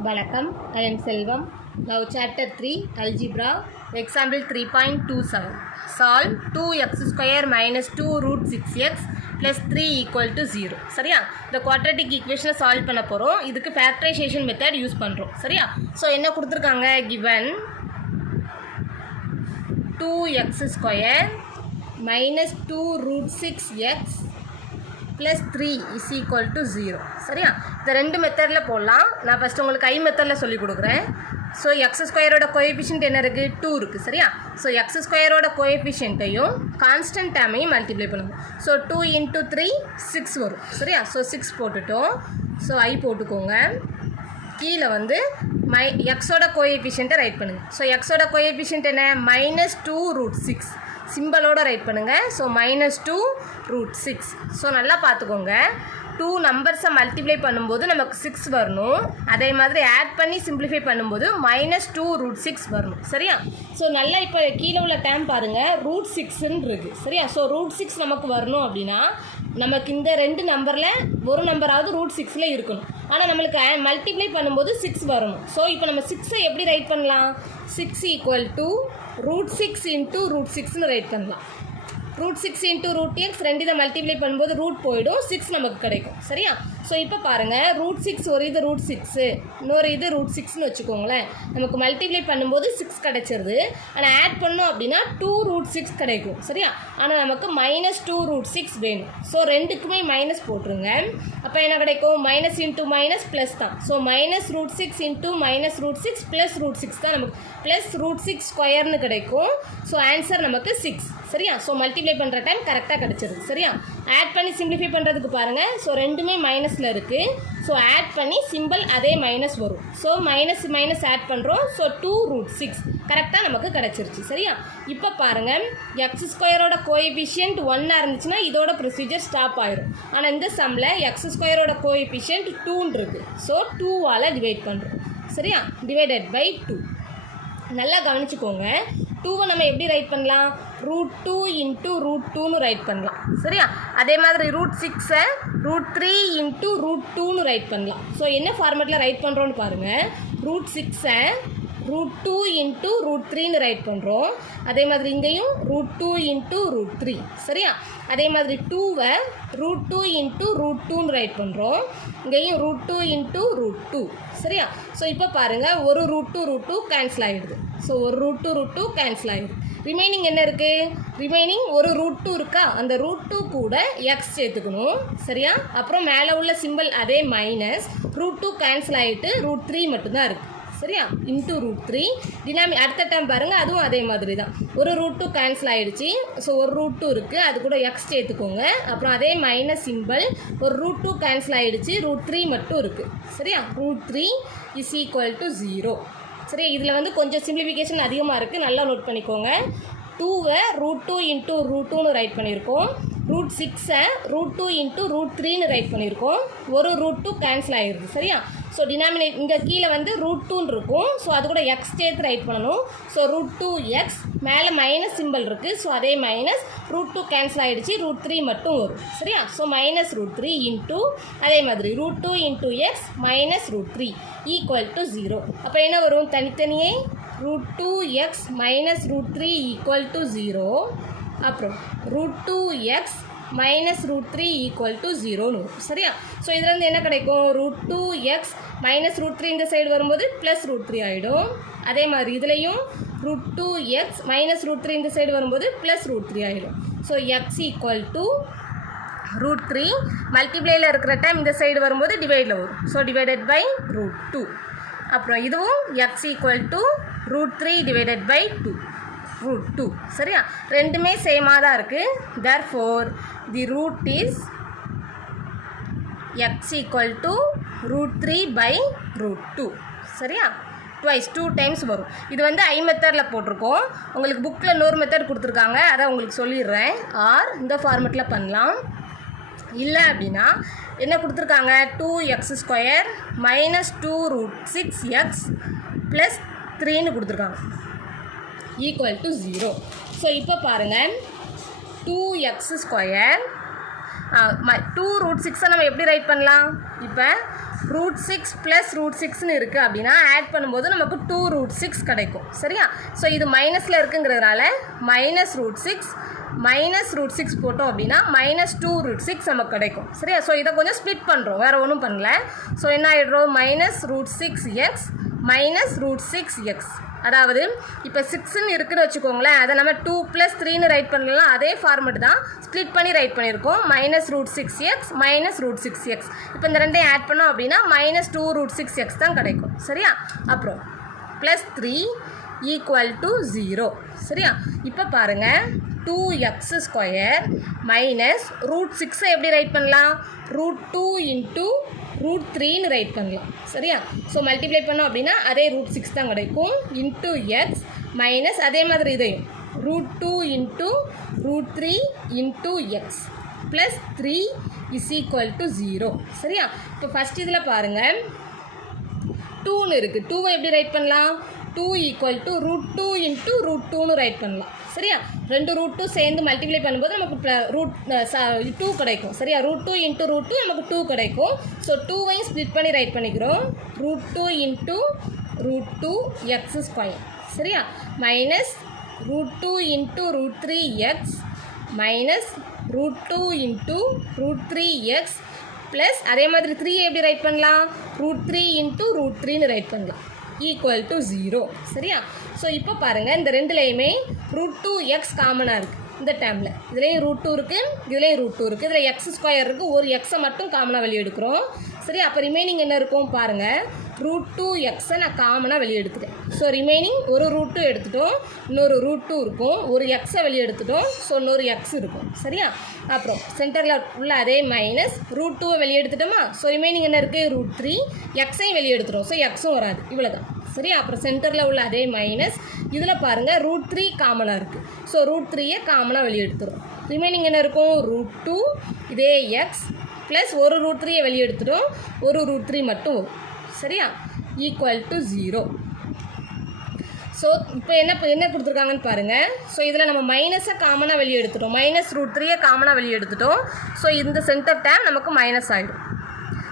வணக்கம், I am Selvam. Now chapter 3 Algebra, example 3.27. Solve 2x square minus 2 root 6x plus 3 equal to 0. சரியா? இந்த quadratic equation solve பண்ண போறோம். இதுக்கு factorization method use பண்றோம். சரியா? So என்ன கொடுத்திருக்காங்க? given 2x square minus 2 root 6x plus 3 is equal to 0. சரியா? இந்த ரெண்டு மெத்தடில் போடலாம். நான் ஃபஸ்ட் உங்களுக்கு ஐ மெத்தடில் சொல்லி கொடுக்குறேன். ஸோ எக்ஸ் ஸ்கொயரோட கோஎஃபிஷியன்ட் என்ன இருக்குது? 2 இருக்குது. சரியா? ஸோ எக்ஸ் ஸ்கொயரோட கோஎஃபிஷியன்ட்டையும் கான்ஸ்டன்ட் டேமையும் மல்டிப்ளை பண்ணுவோம். ஸோ 2 × 3 6 வரும். சரியா? ஸோ 6 போட்டுட்டோம். ஸோ ஐ போட்டுக்கோங்க. கீழே வந்து எக்ஸோட கோஎஃபிஷியன்ட்டை ரைட் பண்ணுங்கள். ஸோ எக்ஸோட கோஎஃபிஷியன்ட் என்ன? -2 root 6 சிம்பிளோட ரைட் பண்ணுங்கள். So -2 root 6. ஸோ நல்லா பார்த்துக்கோங்க. 2 நம்பர்ஸை மல்டிப்ளை பண்ணும்போது நமக்கு 6 வரணும். அதே மாதிரி ஆட் பண்ணி சிம்பிளிஃபை பண்ணும்போது -2 root 6 வரணும். சரியா? ஸோ நல்லா இப்போ கீழே உள்ள டேம் பாருங்கள், √6ன்னு இருக்குது. சரியா? ஸோ √6 நமக்கு வரணும் அப்படின்னா நமக்கு இந்த ரெண்டு நம்பரில் ஒரு நம்பராவது √6ல் இருக்கணும். ஆனால் நம்மளுக்கு மல்டிப்ளை பண்ணும்போது 6 வரணும். ஸோ இப்போ நம்ம 6ஐ எப்படி ரைட் பண்ணலாம்? 6 = √6 × √6ன்னு ரைட் பண்ணலாம். √6 × √x ரெண்டு இதை மல்டிப்ளை பண்ணும்போது ரூட் போயிடும், 6 நமக்கு கிடைக்கும். சரியா? ஸோ இப்போ பாருங்கள், √6 ஒரு இது √6, இன்னொரு இது √6ன்னு வச்சுக்கோங்களேன். நமக்கு மல்டிப்ளை பண்ணும்போது 6 கிடைச்சிருது. ஆனால் ஆட் பண்ணோம் அப்படின்னா 2 √6 கிடைக்கும். சரியா? ஆனால் நமக்கு -2 √6 வேணும். ஸோ ரெண்டுக்குமே மைனஸ் போட்டுருங்க. அப்போ என்ன கிடைக்கும்? மைனஸ் இன்ட்டு மைனஸ் ப்ளஸ் தான். ஸோ -√6 × -√6 ப்ளஸ் √6 தான் நமக்கு +√6 ஸ்கொயர்னு கிடைக்கும். ஸோ ஆன்சர் நமக்கு 6. சரியா? ஸோ மல்டிப்ளை பண்ணுற டைம் கரெக்டாக கிடச்சிருது. சரியா? ஆட் பண்ணி சிம்பிளிஃபை பண்ணுறதுக்கு பாருங்கள். ஸோ ரெண்டுமே மைனஸில் இருக்குது. ஸோ ஆட் பண்ணி சிம்பிள் அதே மைனஸ் வரும். ஸோ மைனஸ் மைனஸ் ஆட் பண்ணுறோம். ஸோ 2 √6 கரெக்டாக நமக்கு கிடச்சிருச்சு. சரியா? இப்போ பாருங்கள், எக்ஸ் ஸ்கொயரோட கோஎஃபிஷியன்ட் 1 இருந்துச்சுன்னா இதோட ப்ரொசீஜர் ஸ்டாப் ஆயிரும். ஆனால் இந்த சம்மில் எக்ஸ் ஸ்கொயரோட கோஎஃபிஷியன்ட் 2 இருக்குது. ஸோ 2ஆல் டிவைட் பண்ணுறோம். சரியா? Divided by 2. நல்லா கவனிச்சுக்கோங்க. 2வை நம்ம எப்படி ரைட் பண்ணலாம்? √2 × √2ன்னு ரைட் பண்ணலாம். சரியா? அதே மாதிரி √6ஐ √3 × √2ன்னு ரைட் பண்ணலாம். ஸோ என்ன ஃபார்மேட்டில் ரைட் பண்ணுறோன்னு பாருங்கள். √6ஐ √2 × √3ன்னு ரைட் பண்ணுறோம். அதே மாதிரி இங்கேயும் √2 × √3. சரியா? அதே மாதிரி 2வை √2 × √2ன்னு ரைட் பண்ணுறோம். இங்கேயும் √2 × √2. சரியா? ஸோ இப்போ பாருங்கள், ஒரு √2 கேன்சல் ஆகிடுது. ஸோ ஒரு √2 கேன்சல் ஆகிடுது. ரிமைனிங் என்ன இருக்குது? ரிமைனிங் ஒரு √2 இருக்கா? அந்த √2 கூட எக்ஸ் சேர்த்துக்கணும். சரியா? அப்புறம் மேலே உள்ள சிம்பிள் அதே மைனஸ், √2 கேன்சல் ஆகிட்டு √3 மட்டும்தான் இருக்குது. சரியா? இன்ட்டு √3 அடுத்த டைம் பாருங்கள், அதுவும் அதே மாதிரி தான். ஒரு √2 கேன்சல் ஆகிடுச்சு. ஸோ ஒரு √2 இருக்குது, அது கூட எக்ஸ் சேர்த்துக்கோங்க. அப்புறம் அதே மைனஸ் சிம்பிள், ஒரு √2 கேன்சல் ஆகிடுச்சு, √3 மட்டும் இருக்குது. சரியா? √3 = 0. சரி, இதில் வந்து கொஞ்சம் சிம்பிளிஃபிகேஷன் அதிகமாக இருக்குது, நல்லா நோட் பண்ணிக்கோங்க. 2வை √2 × √2ன்னு ரைட் பண்ணியிருக்கோம். √6ஐ √2 × √3ன்னு ரைட் பண்ணியிருக்கோம். ஒரு √2 கேன்சல் ஆகிடுது. சரியா? ஸோ டினாமினேட் இங்கே கீழே வந்து √2ன்னு இருக்கும். ஸோ அது கூட எக்ஸ் சேர்த்து ரைட் பண்ணணும். ஸோ √2x மேலே மைனஸ் சிம்பிள் இருக்குது. ஸோ அதே மைனஸ், √2 கேன்சல் ஆகிடுச்சு, √3 மட்டும் வரும். சரியா? ஸோ -√3 இன்ட்டு அதே மாதிரி √2 × x -√3 = 0. அப்போ என்ன வரும்? தனித்தனியே √2x -√3 = 0. அப்புறம் √2x -√3 = 0ன்னு வரும். சரியா? ஸோ இதில் வந்து என்ன கிடைக்கும்? √2x -√3 இந்த சைடு வரும்போது +√3 ஆகிடும். அதே மாதிரி இதுலேயும் √2x -√3 இந்த சைடு வரும்போது +√3 ஆகிடும். ஸோ x = √3 மல்டிப்ளையில் இருக்கிற டைம் இந்த சைடு வரும்போது டிவைடில் வரும். So divided by √2. அப்புறம் இதுவும் x = √3 டிவைடட் பை 2. சரியா? ரெண்டுமே சேமாக தான் இருக்குது. therefore the root is x = √3 by √2. சரியா? ட்வைஸ் 2 டைம்ஸ் வரும். இது வந்து ஐ மெத்தடில் போட்டிருக்கோம். உங்களுக்கு புக்கில் இன்னொரு மெத்தட் கொடுத்துருக்காங்க, அதை உங்களுக்கு சொல்லிடுறேன். ஆர் இந்த ஃபார்மெட்டில் பண்ணலாம். இல்லை அப்படின்னா என்ன கொடுத்துருக்காங்க? 2x² -2 √6x + 3ன்னு கொடுத்துருக்காங்க, = 0. ஸோ இப்போ பாருங்கள், 2x² 2 √6 நம்ம எப்படி ரைட் பண்ணலாம்? இப்போ √6 ப்ளஸ் √6ன்னு இருக்குது அப்படின்னா ஆட் பண்ணும்போது நமக்கு 2√6 கிடைக்கும். சரியா? ஸோ இது மைனஸில் இருக்குங்கிறதுனால -√6 போட்டோம் அப்படின்னா -2√6 நமக்கு கிடைக்கும். சரியா? ஸோ இதை கொஞ்சம் ஸ்ப்ளிட் பண்ணுறோம், வேறு ஒன்றும் பண்ணல. ஸோ என்ன ஆகிடுறோம், -√6x -√6x. அதாவது இப்போ 6ன்னு இருக்குன்னு வச்சுக்கோங்களேன், அதை நம்ம 2 + 3ன்னு ரைட் பண்ணலாம். அதே ஃபார்மெட் தான் ஸ்ப்ளிட் பண்ணி ரைட் பண்ணியிருக்கோம். -√6x -√6x. இப்போ இந்த ரெண்டையும் ஆட் பண்ணோம் அப்படின்னா -2√6x தான் கிடைக்கும். சரியா? அப்புறம் +3 = 0. சரியா? இப்போ பாருங்கள், 2x² -√6 எப்படி ரைட் பண்ணலாம், √2 × √3ன்னு ரைட் பண்ணலாம். சரியா? ஸோ மல்டிப்ளை பண்ணோம் அப்படின்னா அதே √6 தான் கிடைக்கும். x மைனஸ் அதே மாதிரி இதையும் √2 × √3 × x +3 = 0. சரியா? இப்போ ஃபஸ்ட் இதில் பாருங்கள், 2ன்னு இருக்குது. 2வை எப்படி ரைட் பண்ணலாம், 2 = √2 × √2ன்னு ரைட் பண்ணலாம். சரியா? ரெண்டு √2 சேர்ந்து மல்டிப்ளை பண்ணும்போது நமக்கு 2 கிடைக்கும். சரியா? √2 × √2 நமக்கு 2 கிடைக்கும். ஸோ 2வையும் ஸ்ப்ளிட் பண்ணி ரைட் பண்ணிக்கிறோம். √2 × √2x². சரியா? -√2 × √3x -√2 × √3x ப்ளஸ் அதே மாதிரி 3 எப்படி ரைட் பண்ணலாம், √3 × √3ன்னு ரைட் பண்ணலாம் = 0. சரியா? ஸோ இப்போ பாருங்கள், இந்த ரெண்டுலேயுமே √2x காமனாக இருக்குது. இந்த டேர்மில் இதுலேயும் √2 இருக்குது, இதுலேயும் √2 இருக்குது. இதில் x² இருக்குது. ஒரு எக்ஸை மட்டும் காமனாக வெளியே எடுக்கிறோம். சரி, அப்போ ரிமைனிங் என்ன இருக்கும் பாருங்கள், √2xஐ நான் காமனாக வெளியே எடுத்துட்டேன். ஸோ ரிமைனிங் ஒரு √2 எடுத்துட்டோம், இன்னொரு √2 இருக்கும். ஒரு எக்ஸை வெளியே எடுத்துட்டோம், ஸோ இன்னொரு எக்ஸ் இருக்கும். சரியா? அப்புறம் சென்டரில் உள்ள அதே மைனஸ் √2வை வெளியே எடுத்துட்டோமா. ஸோ ரிமைனிங் என்ன இருக்குது, √3. எக்ஸையும் வெளியே எடுத்துட்டோம், ஸோ எக்ஸும் வராது. இவ்வளோ தான். சரியா? அப்புறம் சென்டரில் உள்ள அதே மைனஸ் இதில் பாருங்கள், √3 காமனாக இருக்குது. ஸோ √3யை காமனாக வெளியே எடுத்துடும். ரிமைனிங் என்ன இருக்கும், √2 இதே எக்ஸ் ப்ளஸ் ஒரு √3யை வெளியே எடுத்துட்டோம், ஒரு √3 மட்டும் வரும். சரியா? = 0. ஸோ இப்போ என்ன கொடுத்துருக்காங்கன்னு பாருங்கள். ஸோ இதில் நம்ம மைனஸை காமனாக வெளியே எடுத்துட்டோம், -√3யை காமனாக வெளியே எடுத்துட்டோம். ஸோ இந்த சென்டர் டேம் நமக்கு மைனஸ் ஆகிடும்.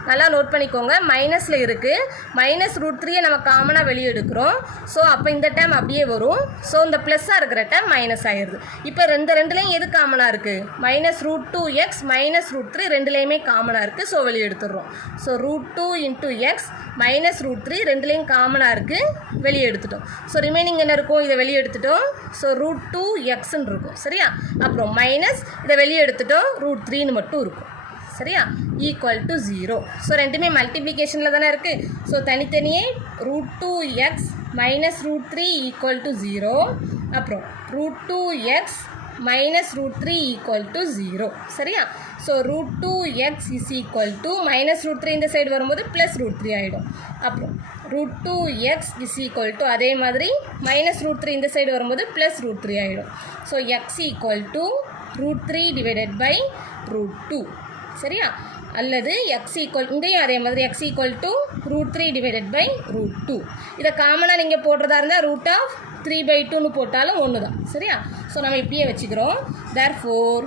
நல்லா நோட் பண்ணிக்கோங்க, மைனஸில் இருக்குது. -√3யை நம்ம காமனாக வெளியே எடுக்கிறோம். ஸோ அப்போ இந்த டேம் அப்படியே வரும். ஸோ இந்த ப்ளஸ்ஸாக இருக்கிற டேம் மைனஸ் ஆகிடுது. இப்போ ரெண்டுலேயும் எது காமனாக இருக்குது, -√2x -√3 ரெண்டுலேயுமே காமனாக இருக்குது. ஸோ வெளியே எடுத்துடுறோம். ஸோ √2 × x -√3 ரெண்டுலேயும் காமனாக இருக்குது, வெளியே எடுத்துட்டோம். ஸோ ரிமைனிங் என்ன இருக்கும், இதை வெளியே எடுத்துட்டோம். ஸோ √2xன்னு இருக்கும். சரியா? அப்புறம் மைனஸ் இதை வெளியே எடுத்துட்டோம், √3ன்னு மட்டும் இருக்கும். சரியா? = 0. ஸோ ரெண்டுமே மல்டிப்ளிகேஷனில் தானே இருக்குது. ஸோ தனித்தனியே √2x -√3 = 0. அப்புறம் √2x -√3 = 0. சரியா? ஸோ √2x -√3 இந்த சைடு வரும்போது +√3 ஆகிடும். அப்புறம் √2x அதே மாதிரி -√3 இந்த சைடு வரும்போது +√3 ஆகிடும். So x √3 / √2. சரியா? அல்லது இங்கேயும் அதே மாதிரி x √3 / √2. இதை காமனாக நீங்கள் போடுறதா இருந்தால் √3/2ன்னு போட்டாலும் ஒன்று தான். சரியா? ஸோ நம்ம இப்படியே வச்சுக்கிறோம். therefore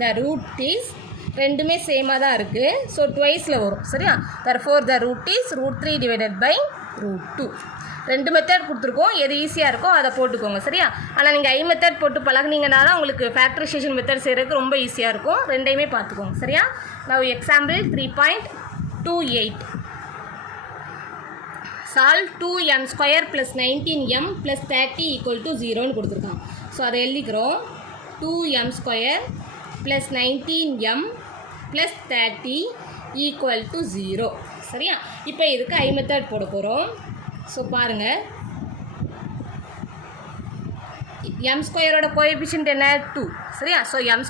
the root is ரெண்டுமே சேமாக தான் இருக்குது. ஸோ ட்வைஸில் வரும். சரியா? therefore the root is √3 / √2. ரெண்டு மெத்தட் கொடுத்துருக்கோம், எது ஈஸியாக இருக்கோ அதை போட்டுக்கோங்க. சரியா? ஆனால் நீங்கள் மெத்தட் போட்டு பழகுனீங்கன்னா தான் உங்களுக்கு ஃபேக்டரைசேஷன் மெத்தட் செய்கிறதுக்கு ரொம்ப ஈஸியாக இருக்கும். ரெண்டையுமே பார்த்துக்கோங்க. சரியா? நான் எக்ஸாம்பிள் 3.28 சால்வ் 2m² + 19m + 30 = 0ன்னு கொடுத்துருக்காங்க. ஸோ அதை எழுதிக்கிறோம். 2m² + 19m + 30 = 0. சரியா? இப்போ இதுக்கு மெத்தட் போட போகிறோம். ஸோ பாருங்கள், m² கோஎஃபிஷியன்ட் என்ன, 2. சரியா? ஸோ m²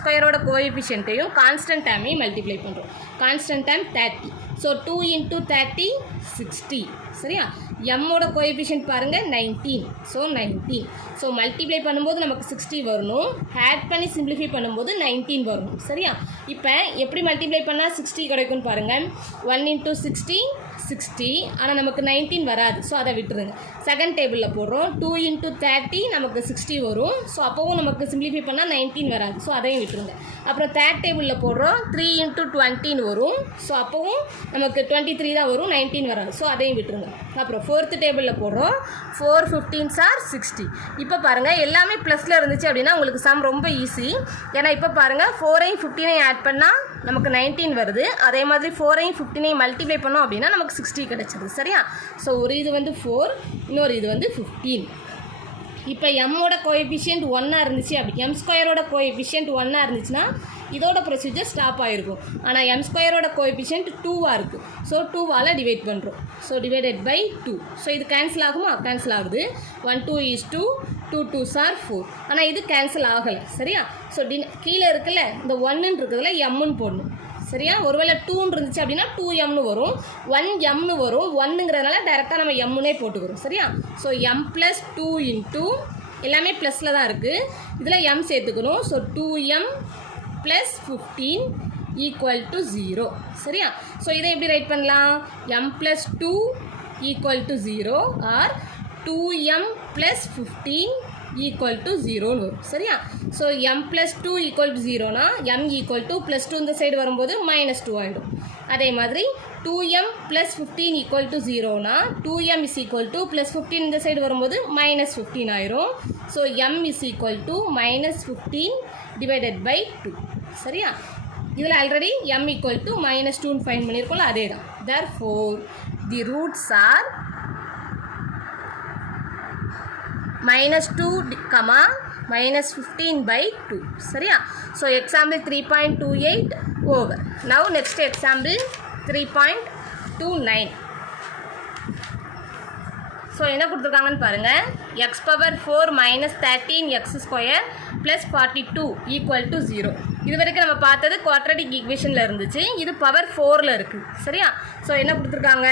கோஎஃபிஷியன்ட்டையும் கான்ஸ்டன்ட் டேமையும் மல்டிப்ளை பண்ணுறோம். Constant dam 30. ஸோ 2 × 30 60. சரியா? எம்மோட கோஎஃபிஷியன்ட் பாருங்கள் 19. ஸோ 19. ஸோ மல்டிப்ளை பண்ணும்போது நமக்கு 60 வரணும், ஆட் பண்ணி சிம்பிளிஃபை பண்ணும்போது 19 வரணும். சரியா? இப்போ எப்படி மல்டிப்ளை பண்ணால் 60 கிடைக்கும்னு பாருங்கள். 1 × 60 60, ஆனால் நமக்கு 19 வராது. ஸோ அதை விட்டுருங்க. செகண்ட் டேபிளில் போடுறோம். 2 × 30 நமக்கு 60 வரும். ஸோ அப்போவும் நமக்கு சிம்பிளிஃபை பண்ணால் 19 வராது. ஸோ அதையும் விட்டுருங்க. அப்புறம் தேர்ட் டேபிளில் போடுறோம். 3 × 20 வரும். ஸோ அப்போவும் நமக்கு 23 தான் வரும், 19 வராது. ஸோ அதையும் விட்டுருங்க. அப்புறம் ஃபோர்த்து டேபிளில் போடுறோம். 4 15s are 60. இப்போ பாருங்கள் எல்லாமே ப்ளஸில் இருந்துச்சு அப்படின்னா உங்களுக்கு சம் ரொம்ப ஈஸி. ஏன்னா இப்போ பாருங்கள் 4ஐயும் 15ஐயும் ஆட் பண்ணால் நமக்கு 19 வருது. அதே மாதிரி 4ஐயும் 15ஐயும் மல்டிப்ளை பண்ணோம் அப்படின்னா நமக்கு 60 கிடைச்சிது. சரியா? ஸோ ஒரு இது வந்து 4, இன்னொரு இது வந்து 15. இப்போ எம்மோட கோஎஃபிஷியன்ட் 1 இருந்துச்சு அப்படி எம் ஸ்கொயரோட கோஎஃபிஷியன்ட் 1 இருந்துச்சுன்னா இதோட ப்ரொசீஜர் ஸ்டாப் ஆகிருக்கும். ஆனால் எம் ஸ்கொயரோட கோஎஃபிஷியன்ட் 2 இருக்குது. ஸோ 2வால் டிவைட் பண்ணுறோம். So divided by 2. ஸோ இது கேன்சல் ஆகுமா? கேன்சல் ஆகுது. 1 2 is 2, 2 2s are 4. ஆனால் இது கேன்சல் ஆகலை. சரியா? ஸோ கீழே இருக்குல்ல இந்த 1ன்னு இருக்கிறதுல எம்முன்னு போடணும். சரியா? ஒருவேளை 2ன்னு இருந்துச்சு அப்படின்னா 2mனு வரும், 1mனு வரும். 1ங்கிறதுனால டைரெக்டாக நம்ம எம்முனே போட்டுக்கிறோம். சரியா? ஸோ எம் ப்ளஸ் 2 இன்ட்டு எல்லாமே ப்ளஸில் தான் இருக்குது. இதில் எம் சேர்த்துக்கணும். So 2m plus 15 equal to 0. சரியா? ஸோ இதை எப்படி ரைட் பண்ணலாம்? m plus 2 equal to 0 or 2m plus 15 equal to 0ன்னு வரும். சரியா? So m plus 2 equal to 0னா எம் ஈக்குவல் டு ப்ளஸ் 2 இந்த சைடு வரும்போது -2 ஆகிடும். அதே மாதிரி 2m ப்ளஸ் 15 ஈக்குவல் டு 0னா 2m is equal to plus 15 இந்த சைடு வரும்போது -15 ஆயிரும். So m is equal to -15 divided by 2. சரியா? இதில் ஆல்ரெடி m ஈக்குவல் டு -2ன்னு ஃபைன் பண்ணியிருக்கோம்ல, அதே தான். therefore the roots are -2, -15 by 2. சரியா? So example 3.28 over. Now next example 3.29. So என்ன கொடுத்துருக்காங்கன்னு பாருங்கள். X power 4 - 13x² + 42 equal to 0. இது வரைக்கும் நம்ம பார்த்தது குவாட்ரடிக் ஈக்குவேஷனில் இருந்துச்சு. இது பவர் 4ல் இருக்குது. சரியா? ஸோ என்ன கொடுத்துருக்காங்க?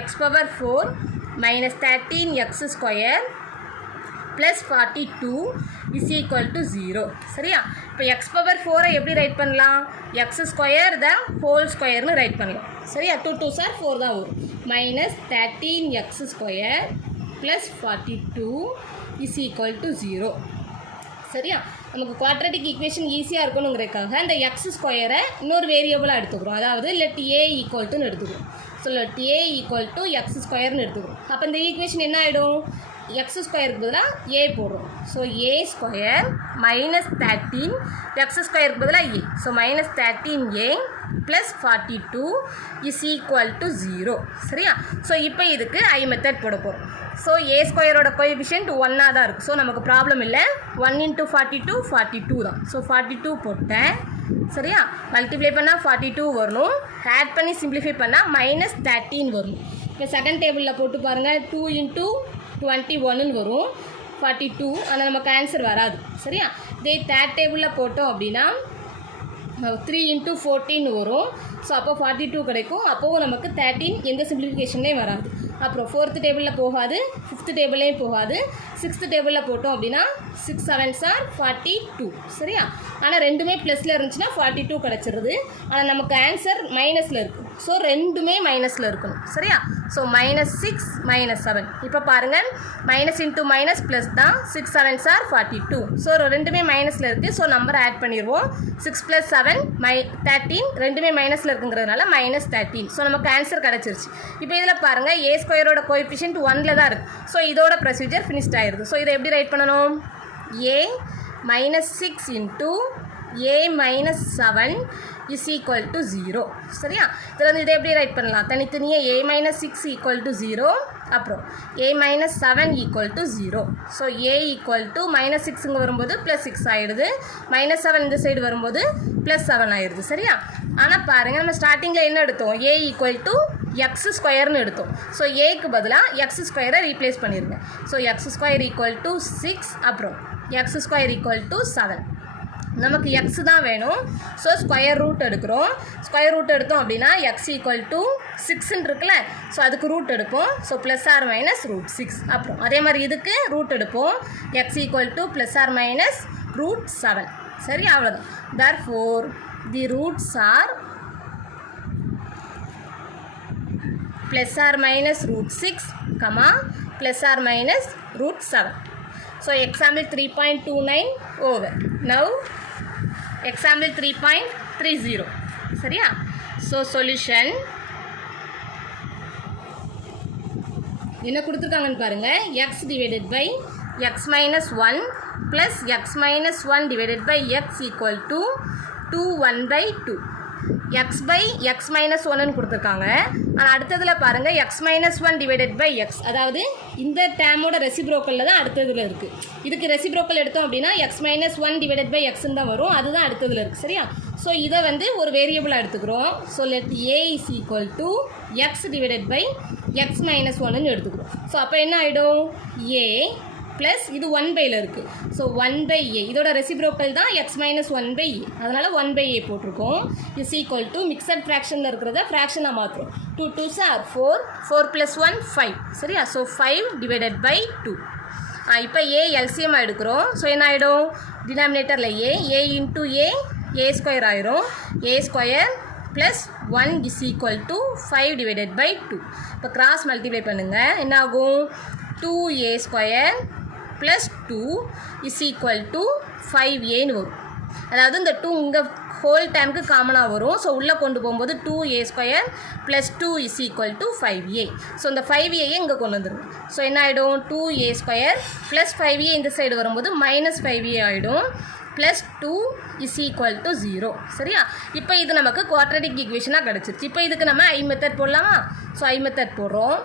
X power 4 - 13x² plus 42 is equal to 0. சரியா? இப்போ எக்ஸ் பவர் 4ஐ எப்படி ரைட் பண்ணலாம்? x² த ஹோல் ஸ்கொயர்னு ரைட் பண்ணலாம். சரியா? 2 2s are 4 தான் வரும். -13x² plus 42 is equal to 0. சரியா? நமக்கு குவாட்ரடிக் ஈக்குவேஷன் ஈஸியாக இருக்கணுங்கிறதுக்காக அந்த x² இன்னொரு வேரியபிளாக எடுத்துக்கிறோம். அதாவது லெட் a ஈக்குவல் எடுத்துக்கிறோம். So let a equal to x² எடுத்துக்கிறோம். அப்போ இந்த ஈக்குவேஷன் என்ன ஆகிடும்? x² பதிலாக a போடுறோம். ஸோ a² -13 x² பதிலாக a. So -13a plus 42 is equal to 0. சரியா? ஸோ இப்போ இதுக்கு ஐ மெத்தட் போட போகிறோம். ஸோ a² கோஎஃபிஷியன்ட் 1ஆக தான் இருக்குது. ஸோ நமக்கு ப்ராப்ளம் இல்லை. 1 × 42 42 தான். ஸோ 42 போட்டேன். சரியா? மல்டிப்ளை பண்ணால் 42 வரணும். ஆட் பண்ணி சிம்பிளிஃபை பண்ணால் -13 வரணும். இப்போ செகண்ட் டேபிளில் போட்டு பாருங்கள். 2 × 21ன்னு வரும், 42. ஆனால் நமக்கு ஆன்சர் வராது. சரியா? இதே தேர்ட் டேபிளில் போட்டோம் அப்படின்னா 3 × 14 வரும். ஸோ அப்போ 42 கிடைக்கும். அப்போவும் நமக்கு 13 எந்த சிம்பிளிஃபிகேஷன்லேயும் வராது. அப்புறம் ஃபோர்த்து டேபிளில் போகாது, ஃபிஃப்த்து டேபிள்லேயும் போகாது. சிக்ஸ்த்து டேபிளில் போட்டோம் அப்படின்னா 6 7s are 42. சரியா? ஆனால் ரெண்டுமே ப்ளஸில் இருந்துச்சுன்னா 42 கிடச்சிருது. ஆனால் நமக்கு ஆன்சர் மைனஸில் இருக்குது. ஸோ ரெண்டுமே மைனஸில் இருக்கணும். சரியா? ஸோ -6 -7. இப்போ பாருங்கள், மைனஸ் இன்ட்டு மைனஸ் ப்ளஸ் தான். 6 7s are 42. ஸோ ரெண்டுமே மைனஸில் இருக்குது. ஸோ நம்பர் ஆட் பண்ணிடுவோம். 6 + 7 13. ரெண்டுமே மைனஸில் இருக்குங்கிறதுனால -13. ஸோ நமக்கு ஆன்சர் கிடச்சிருச்சு. இப்போ இதில் பாருங்கள், a² கோஎஃபிஷியன்ட் 1ல் தான் இருக்குது. ஸோ இதோட ப்ரொசீஜர் ஃபினிஷ்ட் ஆயிடுது. ஸோ இதை எப்படி ரைட் பண்ணணும்? a -6 into a -7 is equal to 0. சரியா? இதில் வந்து இதை எப்படி ரைட் பண்ணலாம்? தனித்தனியாக a -6 ஈக்குவல் டு 0, அப்புறம் a -7 equal to 0. So a equal to -6 வரும்போது +6 ஆகிடுது. -7 இந்த சைடு வரும்போது +7 ஆகிடுது. சரியா? ஆனால் பாருங்கள், நம்ம ஸ்டார்டிங்கில் என்ன எடுத்தோம்? a ஈக்குவல் டு x² எடுத்தோம். ஸோ ஏக்கு பதிலாக x² ரீப்ளேஸ் பண்ணிடுங்க. ஸோ x² ஈக்குவல் டு 6, அப்புறம் x² ஈக்குவல் டு 7. நமக்கு x தான் வேணும். ஸோ ஸ்கொயர் ரூட் எடுக்கிறோம். ஸ்கொயர் ரூட் எடுத்தோம் அப்படின்னா x ஈக்குவல் டு 6ன்னு இருக்குல்ல, ஸோ அதுக்கு ரூட் எடுப்போம். So +r - √6. அப்புறம் அதே மாதிரி இதுக்கு ரூட் எடுப்போம். x equal to +r - √7. சரி, அவ்வளோதான். therefore the roots R plus or minus root 6, comma, plus or minus root 7. So, example 3.29 over. Now, example 3.30. சரியா? So, solution என்ன கொடுத்துருக்காங்கன்னு பாருங்க. x divided by x minus 1 plus x minus 1 divided by x equal to 2 1 by 2. x by x minus 1 கொடுத்துருக்காங்க. ஆனால் அடுத்ததில் பாருங்கள் x minus 1 divided by x, அதாவது இந்த டேமோட ரெசிப்ரோக்கலில் தான் அடுத்ததில் இருக்குது. இதுக்கு ரெசிப்ரோக்கல் எடுத்தோம் அப்படின்னா x minus 1 divided by x தான் வரும். அதுதான் அடுத்ததில் இருக்குது. சரியா? ஸோ இதை வந்து ஒரு வேரியபிளாக எடுத்துக்கிறோம். So let a is equal to x divided by x minus 1ன்னு எடுத்துக்கிறோம். ஸோ அப்போ என்ன ஆகிடும்? a ப்ளஸ் இது 1/ல இருக்குது. ஸோ 1/a இதோட ரெசிப்ரோக்கல் தான் x minus 1/a, அதனால் 1/a போட்டிருக்கோம். இஸ் ஈக்குவல் டு மிக்சட் ஃப்ராக்ஷனில் இருக்கிறத ஃப்ராக்ஷனாக மாற்றுறோம். 2 2s are 4, 4 + 1 5. சரியா? So 5 divided by 2. இப்போ a எல்சிஎம் எடுக்கிறோம். ஸோ என்ன ஆகிடும்? டினாமினேட்டரில் a இன்ட்டு a ஸ்கொயர் ஆயிரும். a square plus 1 is equal to 5 divided by 2. இப்போ கிராஸ் மல்டிப்ளை பண்ணுங்கள். என்ன ஆகும்? 2a square plus 2 is equal to 5aன்னு வரும். அதாவது இந்த 2 இங்கே ஹோல் டைமுக்கு காமனாக வரும். ஸோ உள்ளே கொண்டு போகும்போது 2a square plus 2 is equal to 5a. So இந்த 5a இங்கே கொண்டு வந்துடும். ஸோ என்ன ஆகிடும்? 2a ஸ்கொயர் ப்ளஸ் 5a இந்த சைடு வரும்போது மைனஸ் 5a ஆகிடும். Plus 2 is equal to 0. சரியா? இப்போ இது நமக்கு குவாட்ரடிக் ஈக்குவேஷனாக கிடச்சிருச்சு. இப்போ இதுக்கு நம்ம ஐ மெத்தட் போடலாமா? ஸோ ஐ மெத்தட் போடுறோம்.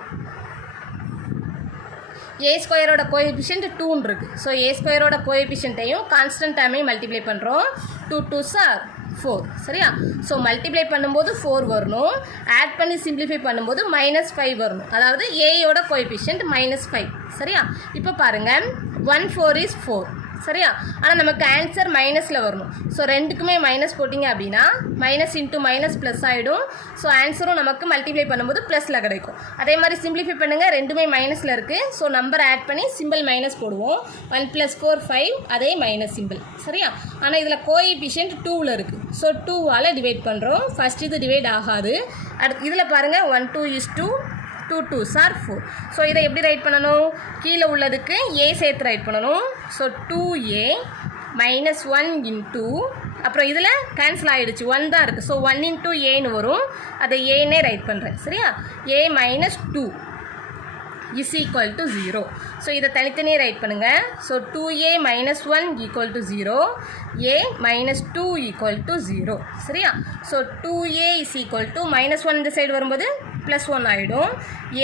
a ஸ்கொயரோட கோஎஃபிஷியன்ட் 2ன்னு இருக்குது. ஸோ a ஸ்கொயரோட கோஎஃபிஷியன்ட்டையும் கான்ஸ்டன்ட் டைமையும் மல்டிப்ளை பண்ணுறோம். 2 2s are 4. சரியா? ஸோ மல்டிப்ளை பண்ணும்போது 4 வரணும். ஆட் பண்ணி சிம்பிளிஃபை பண்ணும்போது -5 வரணும். அதாவது ஏயோட கோஎஃபிஷியன்ட் -5. சரியா? இப்போ பாருங்கள், 1 4 is 4. சரியா? ஆனால் நமக்கு ஆன்சர் மைனஸில் வரணும். ஸோ ரெண்டுக்குமே மைனஸ் போட்டிங்க அப்படின்னா மைனஸ் இன்ட்டு மைனஸ் ப்ளஸ் ஆகிடும். ஸோ ஆன்சரும் நமக்கு மல்டிப்ளை பண்ணும்போது ப்ளஸில் கிடைக்கும். அதே மாதிரி சிம்பிளிஃபை பண்ணுங்கள். ரெண்டுமே மைனஸில் இருக்குது. ஸோ நம்பர் ஆட் பண்ணி சிம்பிள் மைனஸ் போடுவோம். 1 + 4 5, அதே மைனஸ் சிம்பிள். சரியா? ஆனால் இதில் கோஎஃபிஷியன்ட் 2ல் இருக்குது. ஸோ 2ஆல் டிவைட் பண்ணுறோம். ஃபஸ்ட் இது டிவைட் ஆகாது. அடுத்து இதில் பாருங்கள், 1 2 is 2, 2 2s are 4. ஸோ இதை எப்படி ரைட் பண்ணணும்? கீழே உள்ளதுக்கு a சேர்த்து ரைட் பண்ணணும். ஸோ 2a - 1 இன்ட்டு, அப்புறம் இதில் கேன்சல் ஆகிடுச்சு, 1 தான் இருக்குது. ஸோ 1 இன்ட்டு ஏன்னு வரும். அதை ஏன்னே ரைட் பண்ணுறேன். சரியா? a - 2 is equal to 0. So இதை தனித்தனியே ரைட் பண்ணுங்கள். So 2a - 1 equal to 0, a - 2 equal to 0. சரியா? So 2a is equal to -1 இந்த சைடு வரும்போது +1 ஆகிடும்.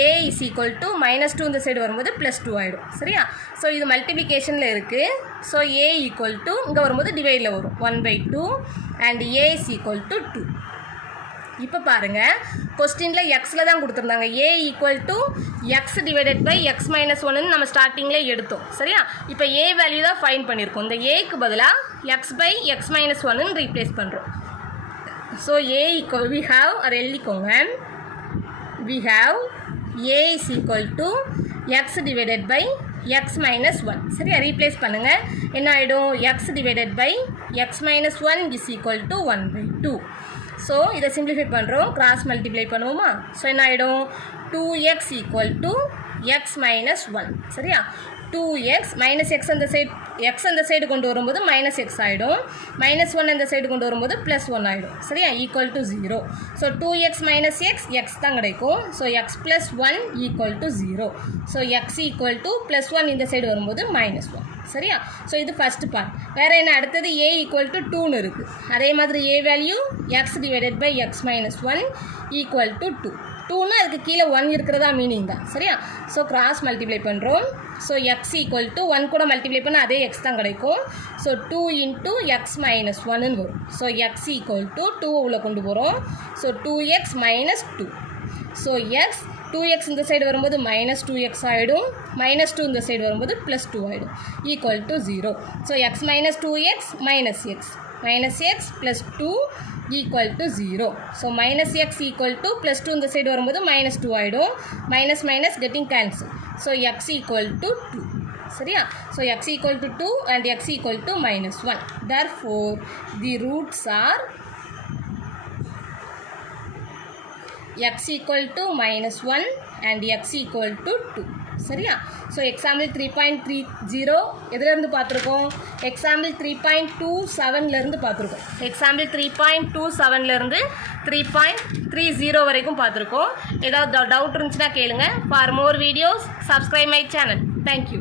a இஸ் ஈக்குவல் டு -2 இந்த சைடு வரும்போது +2 ஆகிடும். சரியா? ஸோ இது மல்டிப்ளிகேஷனில் இருக்குது. ஸோ a ஈக்குவல் டு இங்கே வரும்போது டிவைடில் வரும் 1/2 and a is equal to 2. இப்போ பாருங்கள், கொஸ்டினில் எக்ஸில் தான் கொடுத்துருந்தாங்க. a equal to x divided by x - 1ன்னு நம்ம ஸ்டார்டிங்கில் எடுத்தோம். சரியா? இப்போ a வேல்யூ தான் ஃபைண்ட் பண்ணியிருக்கோம். இந்த ஏக்கு பதிலாக x பை x - 1ன்னு ரீப்ளேஸ் பண்ணுறோம். So a equal we have, அதை எழுதிக்கோங்க. we have a is equal to x divided by x minus 1. சரியா? ரீப்ளேஸ் பண்ணுங்கள். என்ன ஆகிடும்? x divided by x minus 1 is equal to 1/2. So இதை சிம்பிளிஃபை பண்ணுறோம். Cross multiply பண்ணுவோமா? ஸோ என்ன ஆகிடும்? 2x equal to x minus 1. சரியா? 2x - x அந்த சைடு, x அந்த சைடு கொண்டு வரும்போது -x ஆகிடும். -1 அந்த சைடு கொண்டு வரும்போது +1 ஆகிடும். சரியா? Equal to 0. So 2x - x, x தான் கிடைக்கும். So x + 1 equal to 0. So x equal to +1 இந்த சைடு வரும்போது -1. சரியா? ஸோ இது ஃபஸ்ட்டு பார்ட். வேறு என்ன? அடுத்தது a ஈக்குவல் டு 2ன்னு இருக்குது. அதே மாதிரி a value x divided by x - 1 equal to 2. 2ன்னா அதுக்கு கீழே 1 இருக்கிறதா மீனிங் தான். சரியா? ஸோ கிராஸ் மல்டிப்ளை பண்ணுறோம். ஸோ x ஈக்குவல் டு 1 கூட மல்டிப்ளை பண்ணால் அதே x தான் கிடைக்கும். ஸோ 2 இன்ட்டு x - 1ன்னு வரும். ஸோ x ஈக்குவல் டு 2 உள்ள கொண்டு போகிறோம். So 2x - 2. So x 2x இந்த சைடு வரும்போது -2x ஆகிடும். -2 இந்த சைடு வரும்போது +2 ஆகிடும். Equal to 0. So x - 2x -x + 2 equal to 0. So -x equal to +2 இந்த சைடு வரும்போது -2 ஆகிடும். Minus getting cancel. So x equal to 2. சரியா? So x equal to 2 and x equal to -1. therefore the roots are x equal to -1 and x equal to 2. சரியா? So example 3.30 எதுலேருந்து பார்த்துருக்கோம்? Example 3.27லேருந்து பார்த்துருக்கோம். Example 3.27லேருந்து 3.30 வரைக்கும் பார்த்துருக்கோம். ஏதாவது டவுட் இருந்துச்சுன்னா கேளுங்க. For more videos subscribe my channel. Thank you.